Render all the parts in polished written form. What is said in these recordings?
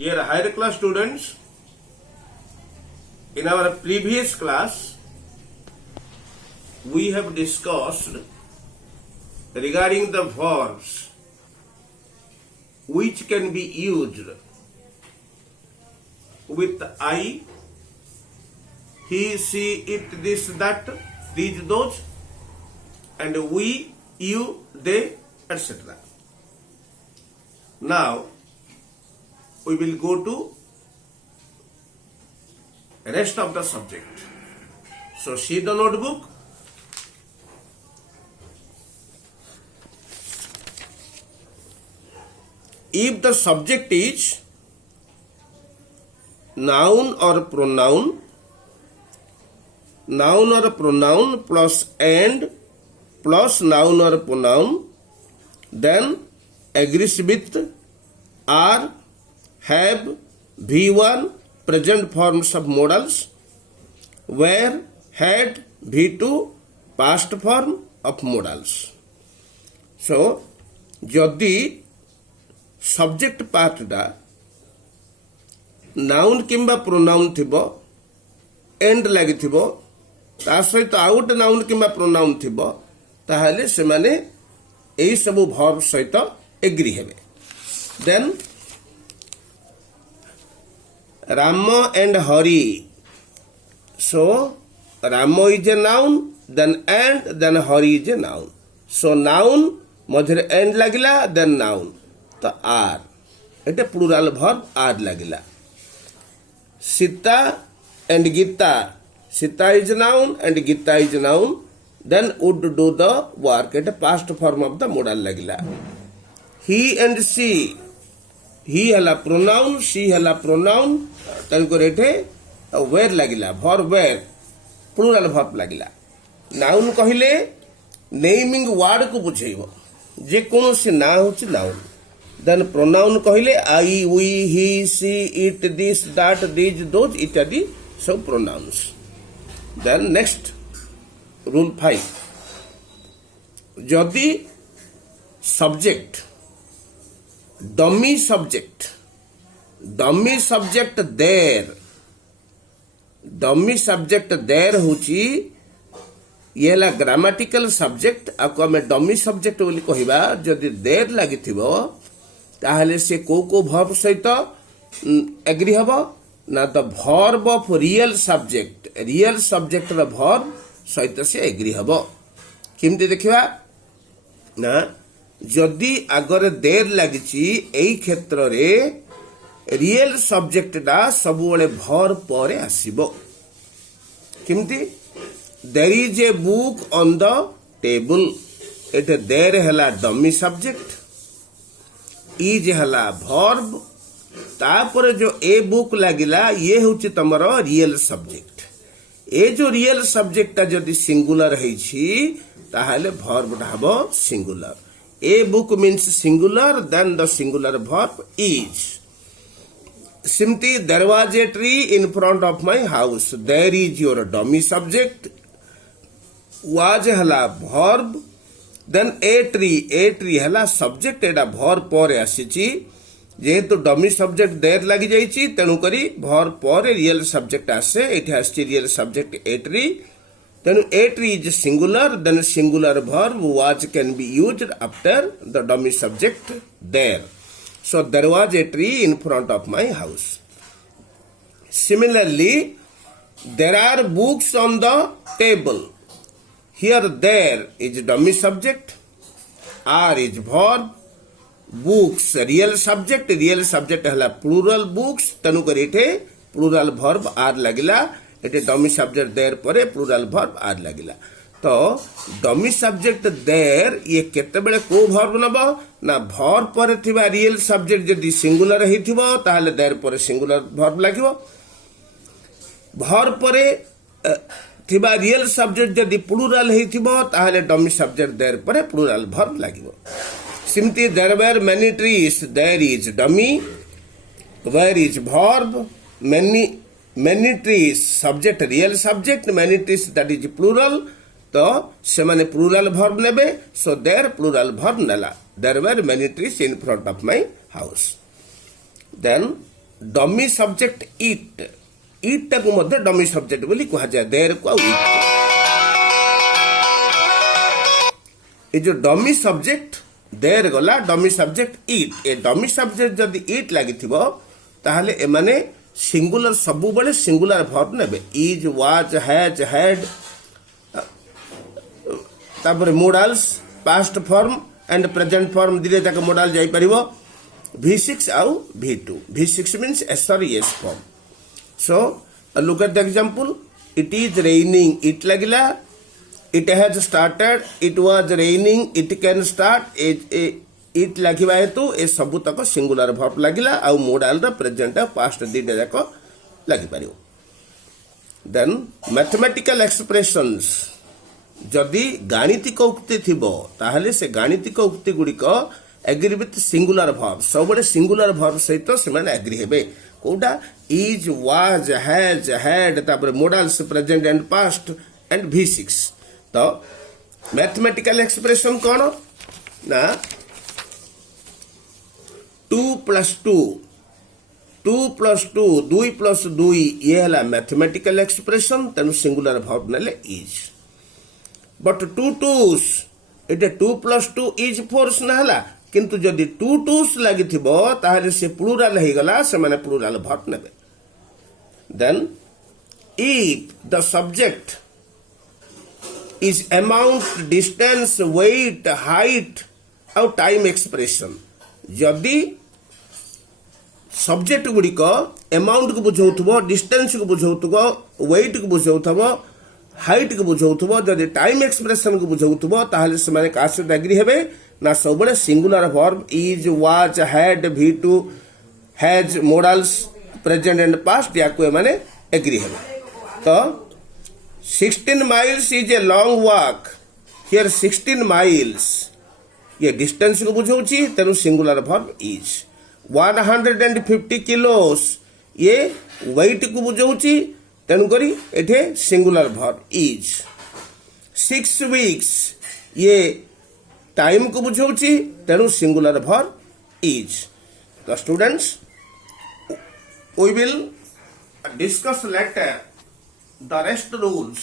Dear higher class students, in our previous class, we have discussed regarding the verbs which can be used with I, he, she, it, this, that, these, those, and we, you, they, etc. Now, we will go to rest of the subject. So, see the notebook. If the subject is noun or pronoun plus and plus noun or pronoun, then agrees with are, have, V1 present forms of modals, were, had, V2 past form of modals. So, ଯଦି subject पार्टा noun किंबा pronoun थिबो and लागि थिबो ता सहित out noun किंबा pronoun थिबो ताहाले से माने एई सब वर्ब सहित एग्री हेबे. Then Ram and Hari, so Ram is a noun then Hari is a noun. So noun मझे एंड लागिला देन नाउन तो आर एटे प्लूराल वर्ब आर लागिला. Sita and Gita, Sita is noun and Gita is noun, then would do the work एटे past form of the modal लागिला. He and सी, ही हला प्रोनाउन सी हला प्रोनाउन तनको एटे वेर लागिला वर्ब वेर प्लूराल वर्ब लागिला. नाउन कहिले नेमिंग वर्ड को बुझेइबो जे कोनोसी ना होची नाउन. देन प्रोनाउन कहले I, we, he, she, it, this, that, these, those इत्यादि सब प्रोनाउंस. देन नेक्स्ट रूल 5, जदि सब्जेक्ट डमी सब्जेक्ट देर होची ये ला ग्रामेटिकल सब्जेक्ट आपको हमें डमी सब्जेक्ट बोली कहिबा. जदि देर लागिथिबो ताहले से को वर्ब सहित एग्री हबो ना the verb of real subject र वर्ब सहित से एग्री हबो. किमते देखिबा ना जदि आगर देर लागिची एई क्षेत्र रे रियल सब्जेक्ट डा सब बेले वर्ब परे आसीबो. किमती there is a book on the table, एटे देर हला डमी सब्जेक्ट, इज हला वर्ब, तापर जो ए बुक लागिला ये होची तमरो रियल सब्जेक्ट. ए जो रियल सब्जेक्ट जदि सिंगुलर हेछि ताहाले वर्ब हबो singular. A book means singular, then the singular verb is. Simply there was a tree in front of my house, there is your dummy subject, was हला verb, then a tree हला subject एटा verb पर आसीची. जेहेतु dummy subject देर लागि जाईची तेनु करी verb पर रियल सब्जेक्ट आसे. एठी आसी रियल सब्जेक्ट ए ट्री, तेनु a tree is singular, then singular verb was can be used after the dummy subject there. So there was a tree in front of my house. Similarly there are books on the table. Here there is dummy subject, are is verb, books real subject हला plural books तनु कर एठे plural verb are लागिला. एठे dummy subject there परे plural verb are लागिला. तो dummy subject there ये केते बेले को verb नबो ना verb परे थिबा real subject जदि singular हिथिबो ताहाले there परे singular verb लागिबो. verb परे थिबा रियल सब्जेक्ट जदि प्लूराल हेथिबो ताहाले डमी सब्जेक्ट देर परे प्लूराल वर्ब लागिबो. Simply there were many trees, there is dummy, were is verb, many trees subject real subject, many trees that is plural. तो से माने प्लूराल वर्ब नेबे. So there plural verb नेला, there were many trees in front of my house. Then dummy subject it it टाकू मध्य dummy subject बोली कहा जाए देर को इट ये जो डमी सब्जेक्ट देर गला dummy subject it A dummy subject जदि इट लगी ताहले एमाने सिंगुलर सबु बड़े सिंगुलर वर्ब नेबे इज वाज हैज हैड तापर modals past form and present form दिले जाके मोडाल जाई परिबो V6 आउ V2 V6 means SRES form so look at the example it is raining it lagila it has started it was raining it can start it लगिबा हेतु ए सबु तक singular verb लगिला आउ modal र present past दिटा जाक लगी परियो then mathematical expressions जदि गाणितिक उक्ति थिबो ताहले से गाणितिक उक्ति गुडिक एग्री विथ सिंगुलर वर्ब सबले सिंगुलर वर्ब सहित से माने एग्री हेबे कोडा इज वाज हैज हैड तापर modals present and past and V6 तो मैथमेटिकल एक्सप्रेशन कोन ना 2 + 2 2 + 2 2 + 2 ये हला मैथमेटिकल एक्सप्रेशन तेनु सिंगुलर वर्ब नेले is but 2 2s Ete 2 + 2 is 4 ना हला किंतु जदि 2 2s लागि थिबो ताहले से प्लुराल हे गला से माने प्लुराल वर्ब नेबे then if the subject is amount distance weight height और टाइम एक्सप्रेशन जदि सब्जेक्ट गुड़िक अमाउंट को बुझाउथबो डिस्टेंस को बुझाउथबो वेट को बुझाउथबो हाइट को बुझाउथबो जदि टाइम एक्सप्रेशन को बुझाउथबो ताहले से माने का से एग्री हेबे ना सबले singular verb is was had V2 has modals present and past या को माने एग्री हेबे तो 16 miles is a long walk here 16 miles ये डिस्टेंस को बुझाउची तेनु सिंगुलर वर्ब इज 150 किलोस ये वेट को बुझाउची तेनु करी एठे सिंगुलर वर्ब इज 6 weeks ये टाइम को बुझाउची तेनु सिंगुलर वर्ब इज तो students we will discuss later the rest rules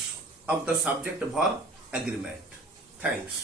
of the subject verb agreement. Thanks.